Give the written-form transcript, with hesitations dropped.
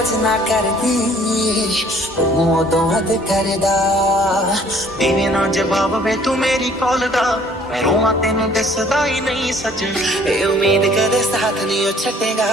च ना करदी तू उदों हद करदा देवे ना जवाब वे तू मेरी कॉल दा मैं रोवां तेनू दसदा ही नहीं सच ए उम्मीद कदे साथ नहीं छड्डेगा।